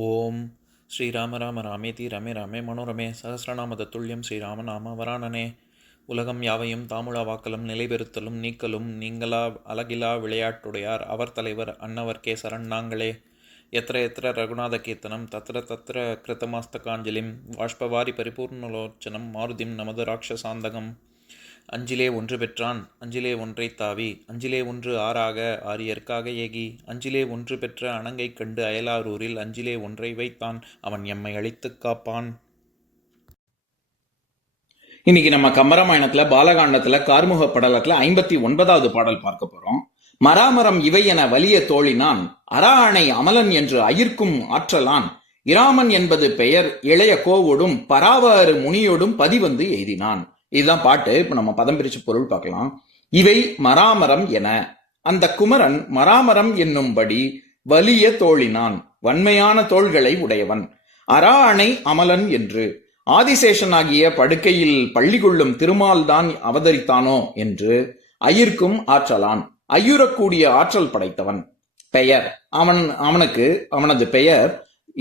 ஓம் ஸ்ரீராம ராம ராமேதி ரமே ராமே மனோரமே சகசிரநாம தத்துல்யம் ஸ்ரீராமநாம வராணனே. உலகம் யாவையும் தாமுழா வாக்கலும் நிலைபெறுத்தலும் நீக்கலும் நீங்களா அழகிலா விளையாட்டுடையார் அவர் தலைவர் அன்னவர் சரண் நாங்களே. எத்திர எத்திர ரகுநாத கீர்த்தனம் தத்திர தத்திர கிருத்தமாஸ்தகாஞ்சலிம் வாஷ்பவாரி பரிபூர்ணலோச்சனம் மாருதிம் நமது ராட்சசாந்தகம். அஞ்சிலே ஒன்று பெற்றான் அஞ்சிலே ஒன்றை தாவி அஞ்சிலே ஒன்று ஆறாக ஆரியர்க்காக ஏகி அஞ்சிலே ஒன்று பெற்ற அணங்கை கண்டு அயலாரூரில் அஞ்சிலே ஒன்றை வைத்தான் அவன் எம்மை அழித்துக் காப்பான். இன்னைக்கு நம்ம கம்பராமாயணத்துல பாலகாண்டத்துல கார்முக படலத்துல 59வது பாடல் பார்க்க போறோம். மராமரம் இவை என வலிய தோழினான் அராணை அமலன் என்று அயிர்க்கும் ஆற்றலான் இராமன் என்பது பெயர் இளைய கோவோடும் பராவாறு முனியோடும் பதிவந்து எய்தினான். இதுதான் பாட்டு. இப்ப நம்ம பதம் பிரிச்சு பொருள் பார்க்கலாம். இவை மராமரம் என அந்த குமரன் மராமரம் என்னும்படி வலிய தோழினான் வன்மையான தோள்களை உடையவன் அராணை அமலன் என்று ஆதிசேஷனாகிய படுக்கையில் பள்ளி கொள்ளும் திருமால் தான் அவதரித்தானோ என்று அயிர்க்கும் ஆற்றலான் ஐயுறக்கூடிய ஆற்றல் படைத்தவன் பெயர் அவனுக்கு அவனது பெயர்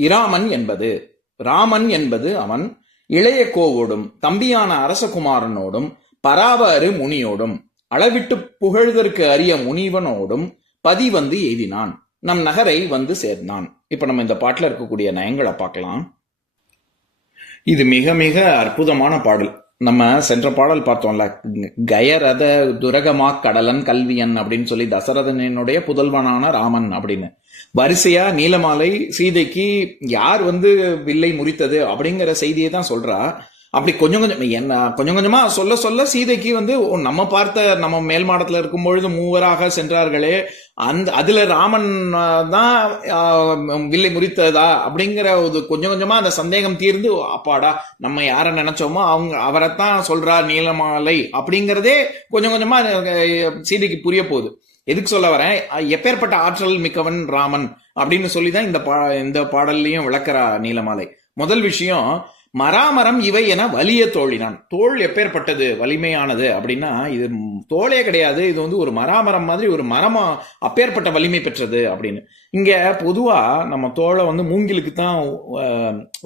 இராமன் என்பது ராமன் என்பது அவன் இளைய கோவோடும் தம்பியான அரசகுமாரனோடும் பராவாறு முனியோடும் அளவிட்டு புகழ்தற்கு அரிய முனிவனோடும் பதிவந்து எய்தினான் நம் நகரை வந்து சேர்ந்தான். இப்ப நம்ம இந்த பாட்டுல இருக்கக்கூடிய நயங்களை பார்க்கலாம். இது மிக மிக அற்புதமான பாடல். நம்ம சென்ற பாடல் பார்த்தோம்ல, கயரத துரகமா கடலன் கல்வியன் அப்படின்னு சொல்லி தசரதனுடைய புதல்வனான ராமன் அப்படின்னு வரிசையா நீலமாலை சீதைக்கு யார் வில்லை முறித்தது அப்படிங்கிற செய்தியை தான் சொல்றா. அப்படி கொஞ்சம் கொஞ்சமா சொல்ல சொல்ல சீதைக்கு நம்ம நம்ம மேல் மாடத்துல இருக்கும் பொழுது மூவராக சென்றார்களே, அதுல ராமன் தான் வில்லை முறித்ததா அப்படிங்கிற கொஞ்சம் கொஞ்சமா அந்த சந்தேகம் தீர்ந்து, அப்பாடா நம்ம யார நினைச்சோமோ அவரைத்தான் சொல்றா நீலமாலை அப்படிங்கிறதே கொஞ்சம் கொஞ்சமா சீதைக்கு புரிய போகுது. எதுக்கு சொல்ல வரேன், எப்பேற்பட்ட ஆற்றல் மிக்கவன் ராமன் அப்படின்னு சொல்லிதான் இந்த பாடல்லையும் விளக்குறா நீலமாலை. முதல் விஷயம், மராமரம் இவை என வலிய தோழினான். தோல் எப்பேற்பட்டது, வலிமையானது அப்படின்னா இது தோளே கிடையாது, இது ஒரு மராமரம் மாதிரி ஒரு மரமா அப்பேற்பட்ட வலிமை பெற்றது அப்படின்னு. இங்க பொதுவா நம்ம தோளை மூங்கிலுக்கு தான்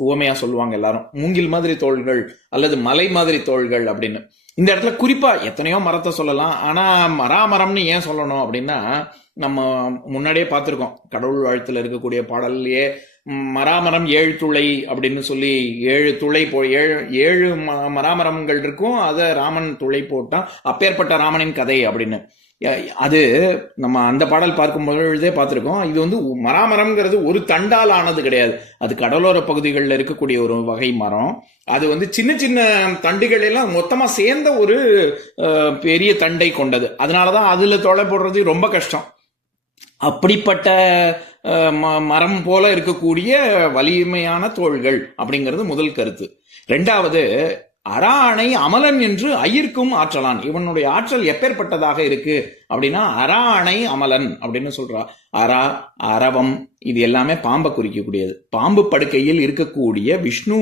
உவமையா சொல்லுவாங்க எல்லாரும், மூங்கில் மாதிரி தோள்கள் அல்லது மலை மாதிரி தோள்கள் அப்படின்னு. இந்த இடத்துல குறிப்பா எத்தனையோ மரத்தை சொல்லலாம், ஆனா மராமரம்னு ஏன் சொல்லணும் அப்படின்னா, நம்ம முன்னாடியே பார்த்திருக்கோம் கடவுள் வாழ்த்துல இருக்கக்கூடிய பாடல்லையே மராமரம் 7 துளை அப்படின்னு சொல்லி 7 துளை ஏழு மராமரங்கள் இருக்கும், அத ராமன் துளை போட்டான், அப்பேற்பட்ட ராமனின் கதை அப்படின்னு. அது நம்ம அந்த பாடல் பார்க்கும் பொழுதே பார்த்திருக்கோம். இது மராமரம்ங்கிறது ஒரு தண்டால் ஆனது கிடையாது, அது கடலோர பகுதிகளில் இருக்கக்கூடிய ஒரு வகை மரம். அது சின்ன சின்ன தண்டுகள் எல்லாம் மொத்தமா சேர்ந்த ஒரு பெரிய தண்டை கொண்டது. அதனாலதான் அதுல தொலை போடுறது ரொம்ப கஷ்டம். அப்படிப்பட்ட மரம் போல இருக்கக்கூடிய வலிமையான தோள்கள் அப்படிங்கிறது முதல் கருத்து. ரெண்டாவது, அராணை அமலன் என்று அயிர்க்கும் ஆற்றலான். இவனுடைய ஆற்றல் எப்பேற்பட்டதாக இருக்கு அப்படின்னா அராணை அமலன் அப்படின்னு சொல்றா. அரவம் இது எல்லாமே பாம்பை குறிக்கக்கூடியது. பாம்பு படுக்கையில் இருக்கக்கூடிய விஷ்ணு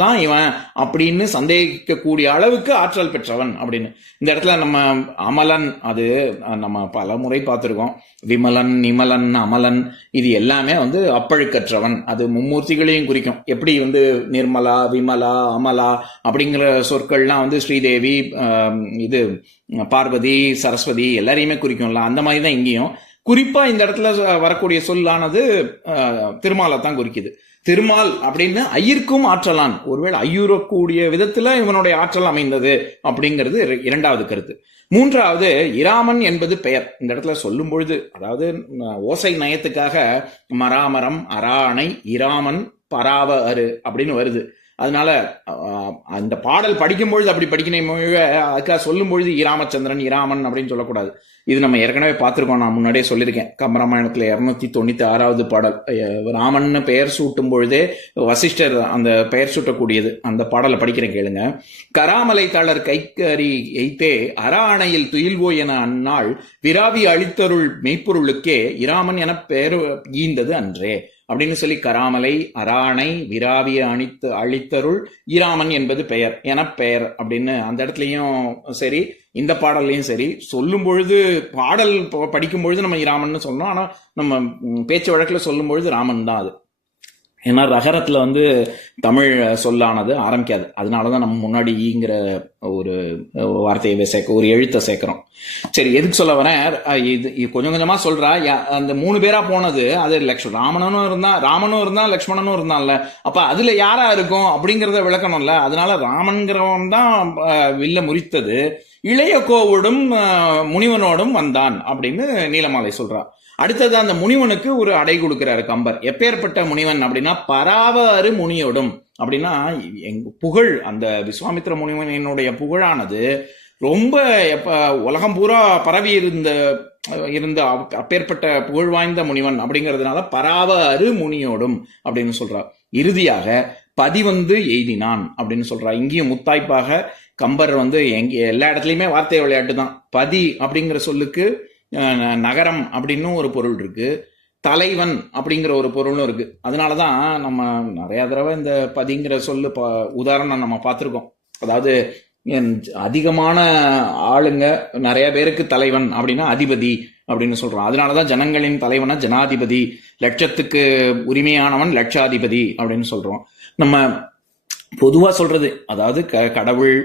தான் இவன் அப்படின்னு சந்தேகிக்கக்கூடிய அளவுக்கு ஆற்றல் பெற்றவன் அப்படின்னு. இந்த இடத்துல நம்ம அமலன், அது நம்ம பல முறை பார்த்திருக்கோம். விமலன், நிமலன், அமலன் இது எல்லாமே அப்பழுக்கற்றவன், அது மும்மூர்த்திகளையும் குறிக்கும். எப்படி நிர்மலா, விமலா, அமலா அப்படிங்கிற சொற்கள்லாம் ஸ்ரீதேவி, இது பார்வதி, சரஸ்வதி எல்லாரையுமே குறிக்கும்ல, அந்த மாதிரி தான் இங்கேயும். குறிப்பா இந்த இடத்துல வரக்கூடிய சொல்லானது திருமாலை தான் குறிக்குது. திருமால் அப்படின்னு ஐயர்க்கும் ஆற்றலான், ஒருவேளை ஐயுறக்கூடிய விதத்துல இவனுடைய ஆற்றல் அமைந்தது அப்படிங்கிறது இரண்டாவது கருத்து. மூன்றாவது, இராமன் என்பது பெயர். இந்த இடத்துல சொல்லும் பொழுது, அதாவது ஓசை நயத்துக்காக மராமரம், அராணை, இராமன், பராவ அரு அப்படின்னு வருது. அதனால அந்த பாடல் படிக்கும் பொழுது அப்படி படிக்கணும், அதுக்காக சொல்லும் பொழுது இராமச்சந்திரன், இராமன் அப்படின்னு சொல்லக்கூடாது. இது நம்ம ஏற்கனவே பார்த்திருக்கோம், நான் முன்னாடியே சொல்லியிருக்கேன். கம்பராமாயணத்துல 296வது பாடல், ராமன் பெயர் சூட்டும் பொழுதே வசிஷ்டர் அந்த பெயர் சூட்டக்கூடியது. அந்த பாடலை படிக்கிறேன் கேளுங்க. கராமலை தளர் கைக்கறி எய்த்தே அராணையில் துயில்வோ என அந்நாள் விராவி அளித்தருள் மெய்ப்பொருளுக்கே இராமன் என பெயர் ஈந்தது அன்றே அப்படின்னு சொல்லி, கராமலை, அராணை, விராவிய அழித்தருள் இராமன் என்பது பெயர் என பெயர் அப்படின்னு அந்த இடத்துலயும் சரி, இந்த பாடல்லையும் சரி சொல்லும் பொழுது, பாடல் படிக்கும் பொழுது நம்ம இராமன் சொல்லணும், ஆனா நம்ம பேச்சு வழக்குல சொல்லும் பொழுது ராமன் தான் அது. ஏன்னா ரகரத்துல வந்து தமிழ் சொல்லானது ஆரம்பிக்காது. அதனாலதான் நம்ம முன்னாடி ஈங்கிற ஒரு வார்த்தையை ஒரு எழுத்தை சேர்க்கிறோம். சரி, எதுக்கு சொல்ல வரேன், இது கொஞ்சம் கொஞ்சமா சொல்றா. அந்த 3 பேரா போனது அது ராமனும் இருந்தான் லக்ஷ்மணனும் இருந்தான்ல. அப்ப அதுல யாரா இருக்கும் அப்படிங்கறத விளக்கணும்ல. அதனால ராமன்கிறவன் தான் வில்ல முறித்தது. இளைய கோவோடும் முனிவனோடும் வந்தான் அப்படின்னு நீலமாலை சொல்றா. அடுத்தது அந்த முனிவனுக்கு ஒரு அடை கொடுக்கிறாரு கம்பர். எப்பேற்பட்ட முனிவன் அப்படின்னா பராவரு முனியோடும் அப்படின்னா புகழ், அந்த விஸ்வாமித்திர முனிவனுடைய புகழானது ரொம்ப உலகம் பூரா பரவி இருந்த அப்பேற்பட்ட புகழ் வாய்ந்த முனிவன் அப்படிங்கிறதுனால பராவரு முனியோடும் அப்படின்னு சொல்றார். இறுதியாக பதி வந்து எய்தினான் அப்படின்னு சொல்றா. இங்கேயும் முத்தாய்ப்பாக கம்பர் வந்து எல்லா இடத்துலயுமே வார்த்தை விளையாட்டு தான். பதி அப்படிங்கிற சொல்லுக்கு நகரம் அப்படின்னு ஒரு பொருள் இருக்கு, தலைவன் அப்படிங்கிற ஒரு பொருளும் இருக்கு. அதனாலதான் நம்ம நிறைய தடவை இந்த பதிங்கிற சொல்லு உதாரணம் நம்ம பார்த்திருக்கோம். அதாவது அதிகமான ஆளுங்க நிறைய பேருக்கு தலைவன் அப்படின்னா அதிபதி அப்படின்னு சொல்றோம். அதனாலதான் ஜனங்களின் தலைவனா ஜனாதிபதி, லட்சத்துக்கு உரிமையானவன் லட்சாதிபதி அப்படின்னு சொல்றோம். நம்ம பொதுவா சொல்றது, அதாவது கடவுள்,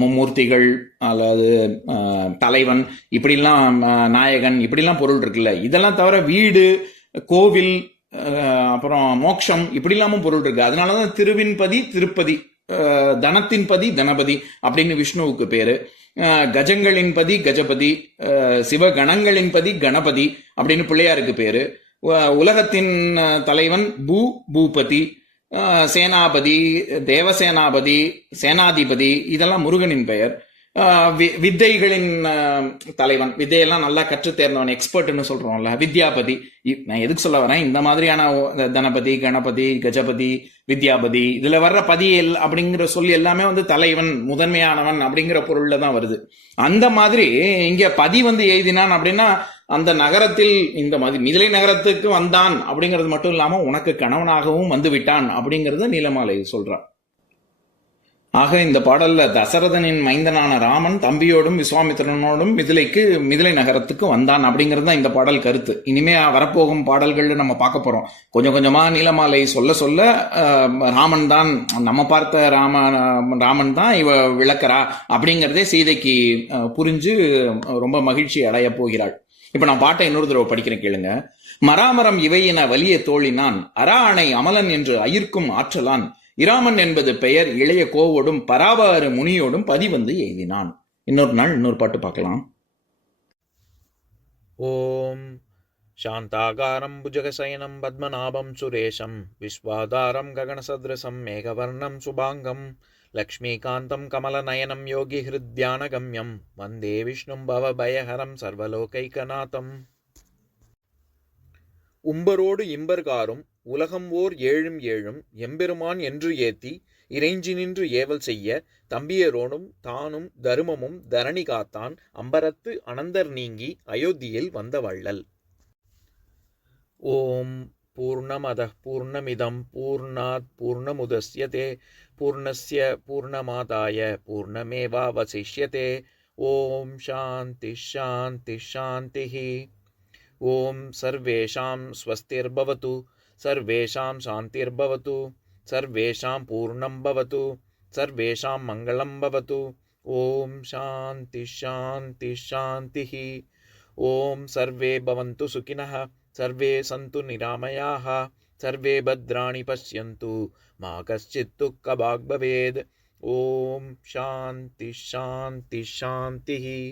மும்மூர்த்திகள் அல்லது தலைவன், இப்படிலாம் நாயகன், இப்படிலாம் பொருள் இருக்குல்ல. இதெல்லாம் தவிர வீடு, கோவில், அப்புறம் மோட்சம், இப்படி இல்லாமல் பொருள் இருக்கு. அதனாலதான் திருவின்பதி திருப்பதி, தனத்தின் பதி தனபதி அப்படின்னு விஷ்ணுவுக்கு பேரு, கஜங்களின் பதி கஜபதி, சிவகணங்களின் பதி கணபதி அப்படின்னு பிள்ளையாருக்கு பேரு, உலகத்தின் தலைவன் பூபதி, சேனாபதி, தேவசேனாபதி, சேனாதிபதி, இதெல்லாம் முருகனின் பெயர். வித்தைகளின் தலைவன், வித்தையெல்லாம் நல்லா கற்று தேர்ந்தவன், எக்ஸ்பர்ட்னு சொல்றோம்ல, வித்யாபதி. நான் எதுக்கு சொல்ல வரேன், இந்த மாதிரியான தனபதி, கணபதி, கஜபதி, வித்யாபதி, இதுல வர்ற பதி அப்படிங்கிற சொல்லி எல்லாமே வந்து தலைவன், முதன்மையானவன் அப்படிங்கிற பொருள்ல தான் வருது. அந்த மாதிரி இங்க பதி வந்து எய்தினான் அப்படின்னா அந்த நகரத்தில் இந்த மாதிரி மிதிலை நகரத்துக்கு வந்தான் அப்படிங்கிறது மட்டும் இல்லாம உனக்கு கணவனாகவும் வந்து விட்டான் அப்படிங்கறத நீலமாலை சொல்றான். ஆக இந்த பாடல்ல தசரதனின் மைந்தனான ராமன் தம்பியோடும் விஸ்வாமித்திரனோடும் மிதிலை நகரத்துக்கு வந்தான் அப்படிங்கிறது தான் இந்த பாடல் கருத்து. இனிமே வரப்போகும் பாடல்கள்ல நம்ம பார்க்க போறோம். கொஞ்சம் கொஞ்சமா நீலமாலை சொல்ல சொல்ல ராமன் தான், நம்ம பார்த்த ராமன் தான் இவ விளக்கறா அப்படிங்கிறதே சீதைக்கு புரிஞ்சு ரொம்ப மகிழ்ச்சி அடைய போகிறாள். இப்ப நான் பாட்டை இன்னொரு தடவை படிக்கிறேன், கேளுங்க. மராமரம் இவை என வலிய தோழினான், அரா அணை அமலன் என்று அயிர்க்கும் ஆற்றலான், இராமன் என்பது பெயர் இளைய கோவோடும் பராவாறு முனியோடும் பதி வந்து எய்தினான். இன்னொரு நாள் இன்னொரு பாட்டு பார்க்கலாம். ஓம் சாந்தாகாரம் புஜகசயனம் பத்மநாபம் சுரேஷம் விஸ்வாதாரம் ககனசத்ரசம் மேகவர்ணம் சுபாங்கம் லக்ஷ்மீகாந்தம் கமலநயனம் யோகி ஹிருத்யானகம்யம் வந்தே விஷ்ணும் பவபயஹரம் சர்வலோகைகநாதம். உம்பரோடு இம்பர்காரும் உலகம் ஓர் ஏழும் ஏழும் எம்பெருமான் என்று ஏத்தி இறைஞ்சி நின்று ஏவல் செய்ய தம்பியரோடும் தானும் தருமமும் தரணி காத்தான் அம்பரத்து அனந்தர் நீங்கி அயோத்தியில் வந்த வள்ளல். ஓம் பூர்ணமத பூர்ணமிதம் பூர்ணாத் பூர்ணமுதஸ்யதே பூர்ணஸ்ய பூர்ணமாதாய பூர்ணமேவாவசிஷ்யதே. ஓம் சாந்தி ஷாந்தி ஷாந்திஹி. ஓம் சர்வேஷாம் ஸ்வஸ்திர்பவது சர்வேஷாம் சாந்திர்பவது சர்வேஷாம் பூர்ணம் பவது சர்வேஷாம் மங்களம் பவது. ஓம் சாந்தி ஷாந்தி ஷாந்திஹி. ஓம் சர்வே பவந்து சுகினஹ சர்வே சந்து நிராமயாः சர்வே பத்ராணி பஷ்யந்து மா கஷ்சித் துக்கபாக் பவேத். ஓம் சாந்தி ஷாந்தி ஷாந்திஹி.